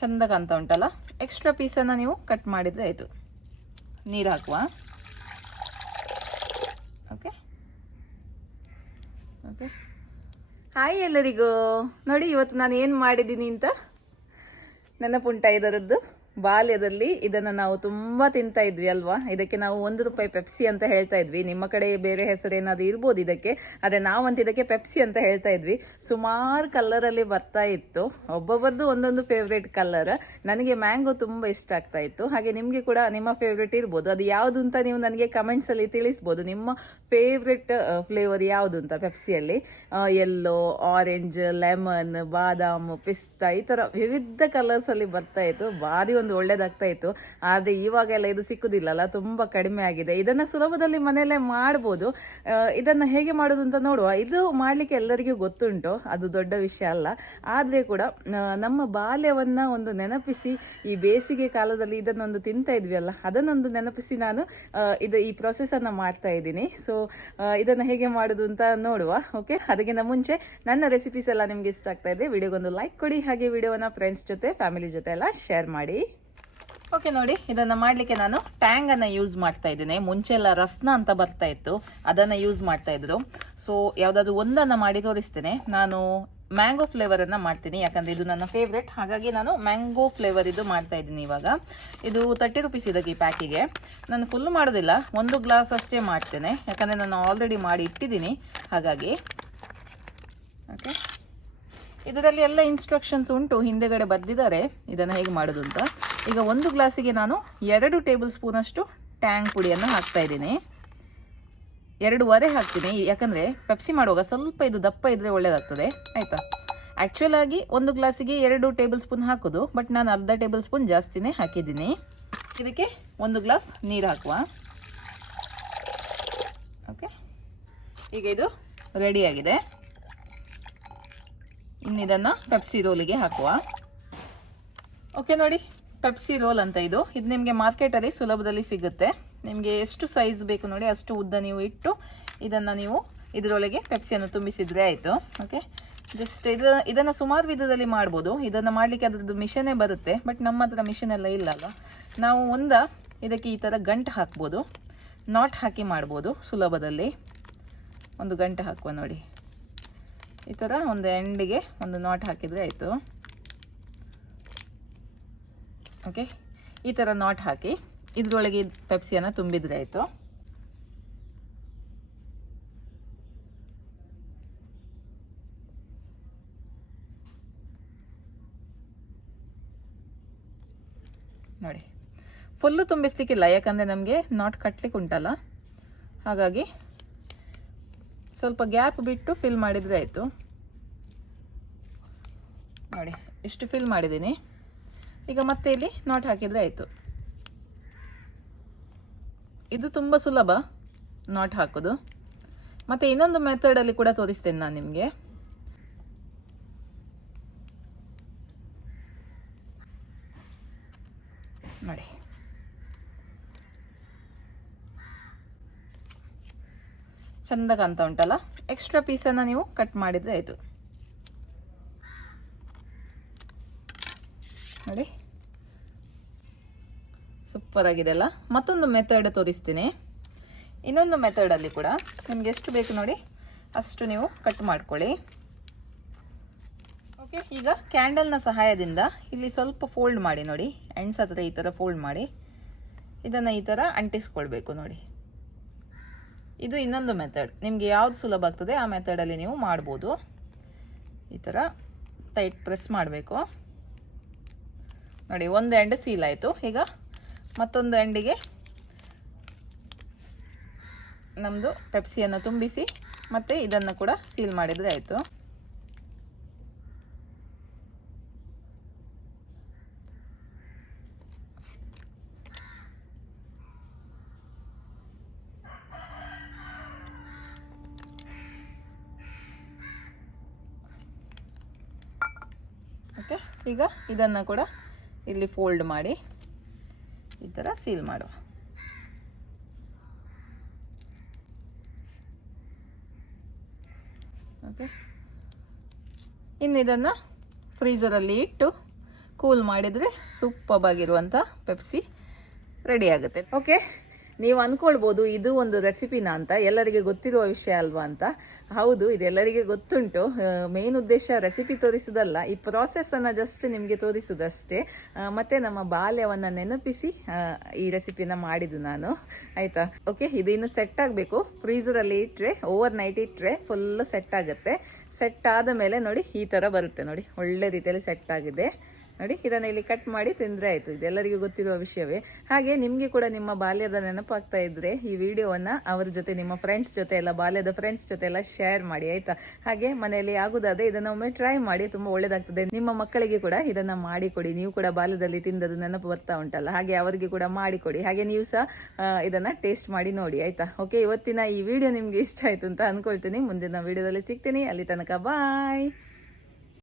ಚಂದ ಕಾಣ್ತಾ ಉಂಟಲ್ಲ. ಎಕ್ಸ್ಟ್ರಾ ಪೀಸನ್ನು ನೀವು ಕಟ್ ಮಾಡಿದರೆ ಆಯಿತು. ನೀರು ಹಾಕುವ. Okay okay. ಹಾಯ್ ಎಲ್ಲರಿಗೂ. ನೋಡಿ ಇವತ್ತು ನಾನು ಏನು ಮಾಡಿದ್ದೀನಿ ಅಂತ ನೆನಪುಂಟ ಇದರದ್ದು. ಬಾಲ್ಯದಲ್ಲಿ ಇದನ್ನು ನಾವು ತುಂಬ ತಿಂತಾ ಇದ್ವಿ ಅಲ್ವಾ. ಇದಕ್ಕೆ ನಾವು ₹1 ಪೆಪ್ಸಿ ಅಂತ ಹೇಳ್ತಾ ಇದ್ವಿ. ನಿಮ್ಮ ಕಡೆ ಬೇರೆ ಹೆಸರೇನಾದ್ರು ಇರ್ಬೋದು ಇದಕ್ಕೆ, ಆದರೆ ನಾವಂತ ಇದಕ್ಕೆ ಪೆಪ್ಸಿ ಅಂತ ಹೇಳ್ತಾ ಇದ್ವಿ. ಸುಮಾರು ಕಲರಲ್ಲಿ ಬರ್ತಾ ಇತ್ತು, ಒಬ್ಬೊಬ್ಬರದ್ದು ಒಂದೊಂದು ಫೇವ್ರೇಟ್ ಕಲರ್. ನನಗೆ ಮ್ಯಾಂಗೋ ತುಂಬ ಇಷ್ಟ ಆಗ್ತಾ ಇತ್ತು. ಹಾಗೆ ನಿಮಗೆ ಕೂಡ ನಿಮ್ಮ ಫೇವ್ರೇಟ್ ಇರ್ಬೋದು. ಅದು ಯಾವುದು ಅಂತ ನೀವು ನನಗೆ ಕಮೆಂಟ್ಸಲ್ಲಿ ತಿಳಿಸ್ಬೋದು. ನಿಮ್ಮ ಫೇವ್ರೆಟ್ ಫ್ಲೇವರ್ ಯಾವುದು ಅಂತ ಪೆಪ್ಸಿಯಲ್ಲಿ. ಯೆಲ್ಲೋ, ಆರೆಂಜ್, ಲೆಮನ್, ಬಾದಾಮ್, ಪಿಸ್ತಾ, ಈ ಥರ ವಿವಿಧ ಕಲರ್ಸಲ್ಲಿ ಬರ್ತಾ ಇತ್ತು. ಭಾರಿ ಒಂದು ಒಳ್ಳೇದಾಗ್ತಾ ಇತ್ತು. ಆದರೆ ಇವಾಗೆಲ್ಲ ಇದು ಸಿಕ್ಕುದಿಲ್ಲಲ್ಲ, ತುಂಬ ಕಡಿಮೆ ಆಗಿದೆ. ಇದನ್ನು ಸುಲಭದಲ್ಲಿ ಮನೆಯಲ್ಲೇ ಮಾಡ್ಬೋದು. ಇದನ್ನು ಹೇಗೆ ಮಾಡೋದು ಅಂತ ನೋಡುವ. ಇದು ಮಾಡಲಿಕ್ಕೆ ಎಲ್ಲರಿಗೂ ಗೊತ್ತುಂಟು, ಅದು ದೊಡ್ಡ ವಿಷಯ ಅಲ್ಲ. ಆದರೆ ಕೂಡ ನಮ್ಮ ಬಾಲ್ಯವನ್ನು ಒಂದು ನೆನಪಿಸಿ, ಈ ಬೇಸಿಗೆ ಕಾಲದಲ್ಲಿ ಇದನ್ನೊಂದು ತಿಂತಾ ಇದ್ವಿ ಅಲ್ಲ, ಅದನ್ನೊಂದು ನೆನಪಿಸಿ ನಾನು ಈ ಪ್ರೊಸೆಸನ್ನು ಮಾಡ್ತಾ ಇದ್ದೀನಿ. ಸೊ ಇದನ್ನು ಹೇಗೆ ಮಾಡೋದು ಅಂತ ನೋಡುವ. ಓಕೆ, ಅದಕ್ಕಿಂತ ಮುಂಚೆ ನನ್ನ ರೆಸಿಪೀಸ್ ಎಲ್ಲ ನಿಮ್ಗೆ ಇಷ್ಟ ಆಗ್ತಾ ಇದೆ, ವಿಡಿಯೋಗೊಂದು ಲೈಕ್ ಕೊಡಿ. ಹಾಗೆ ವಿಡಿಯೋನ ಫ್ರೆಂಡ್ಸ್ ಜೊತೆ, ಫ್ಯಾಮಿಲಿ ಜೊತೆ ಎಲ್ಲ ಶೇರ್ ಮಾಡಿ. ಓಕೆ ನೋಡಿ, ಇದನ್ನು ಮಾಡಲಿಕ್ಕೆ ನಾನು ಟ್ಯಾಂಗನ್ನು ಯೂಸ್ ಮಾಡ್ತಾ ಇದ್ದೀನಿ. ಮುಂಚೆ ಎಲ್ಲ ರಸ್ನ ಅಂತ ಬರ್ತಾ ಇತ್ತು, ಅದನ್ನು ಯೂಸ್ ಮಾಡ್ತಾ ಇದ್ರು. ಸೊ ಯಾವುದಾದ್ರು ಒಂದನ್ನು ಮಾಡಿ ತೋರಿಸ್ತೇನೆ. ನಾನು ಮ್ಯಾಂಗೋ ಫ್ಲೇವರನ್ನು ಮಾಡ್ತೀನಿ, ಯಾಕಂದರೆ ಇದು ನನ್ನ ಫೇವ್ರೆಟ್. ಹಾಗಾಗಿ ನಾನು ಮ್ಯಾಂಗೋ ಫ್ಲೇವರ್ ಇದು ಮಾಡ್ತಾ ಇದ್ದೀನಿ. ಇವಾಗ ಇದು ₹30 ಇದಕ್ಕೆ ಈ ಪ್ಯಾಕಿಗೆ. ನಾನು ಫುಲ್ ಮಾಡೋದಿಲ್ಲ, 1 ಗ್ಲಾಸ್ ಅಷ್ಟೇ ಮಾಡ್ತೇನೆ, ಯಾಕಂದರೆ ನಾನು ಆಲ್ರೆಡಿ ಮಾಡಿ ಇಟ್ಟಿದ್ದೀನಿ. ಹಾಗಾಗಿ ಓಕೆ, ಇದರಲ್ಲಿ ಎಲ್ಲ ಇನ್ಸ್ಟ್ರಕ್ಷನ್ಸ್ ಉಂಟು, ಹಿಂದೆಗಡೆ ಬರೆದಿದ್ದಾರೆ ಇದನ್ನು ಹೇಗೆ ಮಾಡೋದು ಅಂತ. ಈಗ 1 ಗ್ಲಾಸಿಗೆ ನಾನು 2 ಟೇಬಲ್ ಸ್ಪೂನ್ ಅಷ್ಟು ಟ್ಯಾಂಗ್ ಪುಡಿಯನ್ನು ಹಾಕ್ತಾ ಇದ್ದೀನಿ. 2.5 ಹಾಕ್ತೀನಿ, ಯಾಕಂದರೆ ಪೆಪ್ಸಿ ಮಾಡುವಾಗ ಸ್ವಲ್ಪ ಇದು ದಪ್ಪ ಇದ್ದರೆ ಒಳ್ಳೆಯದಾಗ್ತದೆ, ಆಯಿತಾ. ಆ್ಯಕ್ಚುಲ್ ಆಗಿ 1 ಗ್ಲಾಸಿಗೆ 2 ಟೇಬಲ್ ಸ್ಪೂನ್ ಹಾಕೋದು, ಬಟ್ ನಾನು ಅರ್ಧ ಟೇಬಲ್ ಸ್ಪೂನ್ ಜಾಸ್ತಿನೇ ಹಾಕಿದ್ದೀನಿ. ಇದಕ್ಕೆ 1 ಗ್ಲಾಸ್ ನೀರು ಹಾಕುವ. ಓಕೆ, ಈಗ ಇದು ರೆಡಿಯಾಗಿದೆ. ಇನ್ನು ಇದನ್ನು ಪೆಪ್ಸಿ ರೋಲಿಗೆ ಹಾಕುವ. ಓಕೆ ನೋಡಿ, ಪೆಪ್ಸಿ ರೋಲ್ ಅಂತ ಇದು ನಿಮಗೆ ಮಾರ್ಕೆಟಲ್ಲಿ ಸುಲಭದಲ್ಲಿ ಸಿಗುತ್ತೆ. ನಿಮಗೆ ಎಷ್ಟು ಸೈಜ್ ಬೇಕು ನೋಡಿ ಅಷ್ಟು ಉದ್ದ ನೀವು ಇಟ್ಟು ಇದನ್ನು ನೀವು ಇದರೊಳಗೆ ಪೆಪ್ಸಿಯನ್ನು ತುಂಬಿಸಿದ್ರೆ ಆಯಿತು. ಓಕೆ, ಜಸ್ಟ್ ಇದನ್ನು ಸುಮಾರು ವಿಧದಲ್ಲಿ ಮಾಡ್ಬೋದು. ಇದನ್ನು ಮಾಡಲಿಕ್ಕೆ ಅದರದ್ದು ಮಿಷನೇ ಬರುತ್ತೆ, ಬಟ್ ನಮ್ಮ ಹತ್ರ ಮಿಷನ್ ಎಲ್ಲ ಇಲ್ಲಲ್ಲ. ನಾವು ಇದಕ್ಕೆ ಈ ಥರ ಗಂಟು ಹಾಕ್ಬೋದು, ನಾಟ್ ಹಾಕಿ ಮಾಡ್ಬೋದು ಸುಲಭದಲ್ಲಿ. ಒಂದು ಗಂಟು ಹಾಕುವ ನೋಡಿ, ಈ ಥರ ಒಂದು ಎಂಡಿಗೆ ಒಂದು ನಾಟ್ ಹಾಕಿದರೆ ಆಯಿತು. ಓಕೆ, ಈ ಥರ ನಾಟ್ ಹಾಕಿ ಇದರೊಳಗೆ ಪೆಪ್ಸಿಯನ್ನು ತುಂಬಿದರೆ ಆಯಿತು. ನೋಡಿ, ಫುಲ್ಲು ತುಂಬಿಸ್ಲಿಕ್ಕಿಲ್ಲ, ಯಾಕಂದರೆ ನಮಗೆ ನಾಟ್ ಕಟ್ಲಿಕ್ಕೆ ಉಂಟಲ್ಲ. ಹಾಗಾಗಿ ಸ್ವಲ್ಪ ಗ್ಯಾಪ್ ಬಿಟ್ಟು ಫಿಲ್ ಮಾಡಿದರೆ ಆಯಿತು. ನೋಡಿ, ಇಷ್ಟು ಫಿಲ್ ಮಾಡಿದ್ದೀನಿ. ಈಗ ಮತ್ತೆ ಇಲ್ಲಿ ನಾಟ್ ಹಾಕಿದರೆ ಆಯಿತು. ಇದು ತುಂಬ ಸುಲಭ ನಾಟ್ ಹಾಕೋದು. ಮತ್ತು ಇನ್ನೊಂದು ಮೆಥಡಲ್ಲಿ ಕೂಡ ತೋರಿಸ್ತೇನೆ ನಾನು ನಿಮಗೆ. ನೋಡಿ, ಚಂದ ಕಾಣ್ತಾ ಉಂಟಲ್ಲ. ಎಕ್ಸ್ಟ್ರಾ ಪೀಸನ್ನು ನೀವು ಕಟ್ ಮಾಡಿದರೆ ಆಯಿತು. ನೋಡಿ, ಸೂಪರ್ ಆಗಿದೆ ಅಲ್ಲ. ಮತ್ತೊಂದು ಮೆಥಡ್ ತೋರಿಸ್ತೀನಿ. ಇನ್ನೊಂದು ಮೆಥಡಲ್ಲಿ ಕೂಡ ನಿಮ್ಗೆ ಎಷ್ಟು ಬೇಕು ನೋಡಿ ಅಷ್ಟು ನೀವು ಕಟ್ ಮಾಡ್ಕೊಳ್ಳಿ. ಓಕೆ, ಈಗ ಕ್ಯಾಂಡಲ್ನ ಸಹಾಯದಿಂದ ಇಲ್ಲಿ ಸ್ವಲ್ಪ ಫೋಲ್ಡ್ ಮಾಡಿ ನೋಡಿ, ಎಂಡ್ಸ್ ಹತ್ರ ಈ ಥರ ಫೋಲ್ಡ್ ಮಾಡಿ ಇದನ್ನು ಈ ಥರ ಅಂಟಿಸ್ಕೊಳ್ಬೇಕು ನೋಡಿ. ಇದು ಇನ್ನೊಂದು ಮೆಥಡ್, ನಿಮಗೆ ಯಾವುದು ಸುಲಭ ಆಗ್ತದೆ ಆ ಮೆಥಡಲ್ಲಿ ನೀವು ಮಾಡ್ಬೋದು. ಈ ಥರ ಟೈಟ್ ಪ್ರೆಸ್ ಮಾಡಬೇಕು ನೋಡಿ. ಒಂದು ಎಂಡ್ ಸೀಲ್ ಆಯಿತು. ಈಗ ಮತ್ತೊಂದು ಎಂಡಿಗೆ ನಮ್ಮದು ಪೆಪ್ಸಿಯನ್ನು ತುಂಬಿಸಿ ಮತ್ತು ಇದನ್ನು ಕೂಡ ಸೀಲ್ ಮಾಡಿದರೆ ಆಯಿತು. ಓಕೆ, ಈಗ ಇದನ್ನು ಕೂಡ ಇಲ್ಲಿ ಫೋಲ್ಡ್ ಮಾಡಿ ಈ ಥರ ಸೀಲ್ ಮಾಡುವ. ಓಕೆ, ಇನ್ನು ಇದನ್ನು ಫ್ರೀಝರಲ್ಲಿ ಇಟ್ಟು ಕೂಲ್ ಮಾಡಿದರೆ ಸೂಪರ್ ಆಗಿರುವಂಥ ಪೆಪ್ಸಿ ರೆಡಿ ಆಗುತ್ತೆ. ಓಕೆ, ನೀವು ಅಂದ್ಕೊಳ್ಬೋದು ಇದು ಒಂದು ರೆಸಿಪಿನ ಅಂತ, ಎಲ್ಲರಿಗೆ ಗೊತ್ತಿರುವ ವಿಷಯ ಅಲ್ವಾ ಅಂತ. ಹೌದು, ಇದು ಎಲ್ಲರಿಗೆ ಗೊತ್ತುಂಟು. ಮೇನ್ ಉದ್ದೇಶ ರೆಸಿಪಿ ತೋರಿಸೋದಲ್ಲ, ಈ ಪ್ರಾಸೆಸ್ಸನ್ನು ಜಸ್ಟ್ ನಿಮಗೆ ತೋರಿಸೋದಷ್ಟೇ. ಮತ್ತು ನಮ್ಮ ಬಾಲ್ಯವನ್ನು ನೆನಪಿಸಿ ಈ ರೆಸಿಪಿನ ಮಾಡಿದ್ದು ನಾನು, ಆಯಿತಾ. ಓಕೆ, ಇದು ಇನ್ನು ಸೆಟ್ ಆಗಬೇಕು. ಫ್ರೀಸರಲ್ಲಿ ಇಟ್ಟರೆ, ಓವರ್ ನೈಟ್ ಇಟ್ಟರೆ ಫುಲ್ ಸೆಟ್ ಆಗುತ್ತೆ. ಸೆಟ್ ಆದ ಮೇಲೆ ನೋಡಿ ಈ ಥರ ಬರುತ್ತೆ. ನೋಡಿ ಒಳ್ಳೆ ರೀತಿಯಲ್ಲಿ ಸೆಟ್ ಆಗಿದೆ. ನೋಡಿ, ಇದನ್ನು ಇಲ್ಲಿ ಕಟ್ ಮಾಡಿ ತಿಂದರೆ ಆಯಿತು. ಇದೆಲ್ಲರಿಗೂ ಗೊತ್ತಿರುವ ವಿಷಯವೇ. ಹಾಗೆ ನಿಮಗೆ ಕೂಡ ನಿಮ್ಮ ಬಾಲ್ಯದ ನೆನಪಾಗ್ತಾ ಇದ್ದರೆ ಈ ವಿಡಿಯೋವನ್ನು ಅವರ ಜೊತೆ, ನಿಮ್ಮ ಫ್ರೆಂಡ್ಸ್ ಜೊತೆ ಎಲ್ಲ, ಬಾಲ್ಯದ ಫ್ರೆಂಡ್ಸ್ ಜೊತೆ ಎಲ್ಲ ಶೇರ್ ಮಾಡಿ, ಆಯಿತಾ. ಹಾಗೆ ಮನೆಯಲ್ಲಿ ಆಗೋದಾದರೆ ಇದನ್ನು ಒಮ್ಮೆ ಟ್ರೈ ಮಾಡಿ, ತುಂಬ ಒಳ್ಳೆಯದಾಗ್ತದೆ. ನಿಮ್ಮ ಮಕ್ಕಳಿಗೆ ಕೂಡ ಇದನ್ನು ಮಾಡಿಕೊಡಿ. ನೀವು ಕೂಡ ಬಾಲ್ಯದಲ್ಲಿ ತಿಂದದ್ದು ನೆನಪು ಬರ್ತಾ ಉಂಟಲ್ಲ, ಹಾಗೆ ಅವರಿಗೆ ಕೂಡ ಮಾಡಿಕೊಡಿ. ಹಾಗೆ ನೀವು ಸಹ ಇದನ್ನು ಟೇಸ್ಟ್ ಮಾಡಿ ನೋಡಿ, ಆಯಿತಾ. ಓಕೆ, ಇವತ್ತಿನ ಈ ವಿಡಿಯೋ ನಿಮಗೆ ಇಷ್ಟ ಆಯಿತು ಅಂತ ಅಂದ್ಕೊಳ್ತೀನಿ. ಮುಂದಿನ ವಿಡಿಯೋದಲ್ಲಿ ಸಿಗ್ತೀನಿ. ಅಲ್ಲಿ ತನಕ ಬಾಯ್.